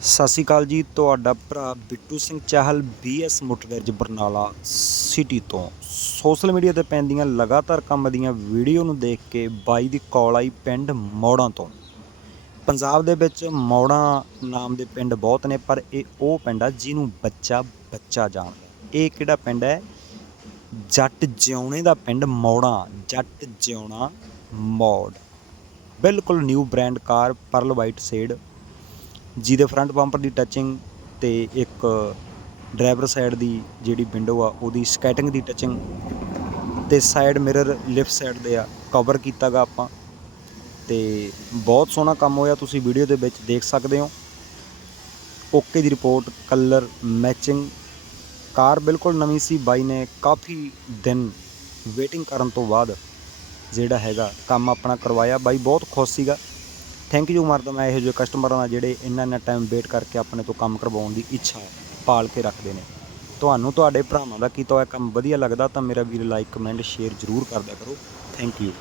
ਸਤਿ ਸ਼੍ਰੀ ਅਕਾਲ ਜੀ, ਤੁਹਾਡਾ ਭਰਾ Bittu Singh Chahal BS motor garage Barnala city ਤੋਂ। ਸੋਸ਼ਲ ਮੀਡੀਆ ਤੇ ਪੈਂਦੀਆਂ ਲਗਾਤਾਰ ਕੰਮ ਦੀਆਂ ਵੀਡੀਓ ਨੂੰ ਦੇਖ ਕੇ ਬਾਈ ਦੀ ਕਾਲ ਆਈ ਪਿੰਡ ਮੌੜਾਂ ਤੋਂ। ਪੰਜਾਬ ਦੇ ਵਿੱਚ ਮੌੜਾਂ ਨਾਮ ਦੇ ਪਿੰਡ ਬਹੁਤ ਨੇ, ਪਰ ਇਹ ਉਹ ਪਿੰਡ ਆ ਜਿਹਨੂੰ ਬੱਚਾ ਬੱਚਾ ਜਾਣਦਾ ਇਹ ਕਿਹੜਾ ਪਿੰਡ ਹੈ? ਜੱਟ ਜਿਉਣੇ ਦਾ ਪਿੰਡ ਮੌੜਾਂ, ਜੱਟ ਜਿਉਣਾ ਮੌੜ। ਬਿਲਕੁਲ new brand car pearl white shade ਜਿਹਦੇ ਫਰੰਟ ਬੰਪਰ ਦੀ ਟੱਚਿੰਗ ਤੇ ਇੱਕ ਡਰਾਈਵਰ ਸਾਈਡ ਦੀ ਜਿਹੜੀ ਵਿੰਡੋ ਆ, ਉਹਦੀ ਸਕੈਟਿੰਗ ਦੀ ਟੱਚਿੰਗ ਤੇ ਸਾਈਡ ਮਿਰਰ ਲਿਫਟ ਸਾਈਡ ਦੇ ਆ ਕਵਰ ਕੀਤਾਗਾ ਆਪਾਂ। ਤੇ ਬਹੁਤ ਸੋਹਣਾ ਕੰਮ ਹੋਇਆ, ਤੁਸੀਂ ਵੀਡੀਓ ਦੇ ਵਿੱਚ ਦੇਖ ਸਕਦੇ ਹੋ। ਓਕੇ ਦੀ ਰਿਪੋਰਟ ਕਲਰ ਮੈਚਿੰਗ ਕਾਰ ਬਿਲਕੁਲ ਨਵੀਂ ਸੀ, ਬਾਈ ਨੇ ਕਾਫੀ ਦਿਨ ਵੇਟਿੰਗ ਕਰਨ ਤੋਂ ਬਾਅਦ ਜਿਹੜਾ ਹੈਗਾ ਕੰਮ ਆਪਣਾ ਕਰਵਾਇਆ। ਬਾਈ ਬਹੁਤ ਖੁਸ਼ ਸੀਗਾ। ਥੈਂਕ ਯੂ ਮਾਰਦਾ ਮੈਂ ਇਹੋ ਜਿਹੇ ਕਸਟਮਰਾਂ ਦਾ ਜਿਹੜੇ ਇੰਨਾ ਇੰਨਾ ਟਾਈਮ ਵੇਟ ਕਰਕੇ ਆਪਣੇ ਤੋਂ ਕੰਮ ਕਰਵਾਉਣ ਦੀ ਇੱਛਾ ਪਾਲ ਕੇ ਰੱਖਦੇ ਨੇ। ਤੁਹਾਨੂੰ, ਤੁਹਾਡੇ ਭਰਾਵਾਂ ਦਾ ਕੀਤਾ ਹੋਇਆ ਕੰਮ ਵਧੀਆ ਲੱਗਦਾ ਤਾਂ ਮੇਰਾ ਵੀਰ ਲਾਈਕ ਕਮੈਂਟ ਸ਼ੇਅਰ ਜ਼ਰੂਰ ਕਰਦਿਆ ਕਰੋ। Thank you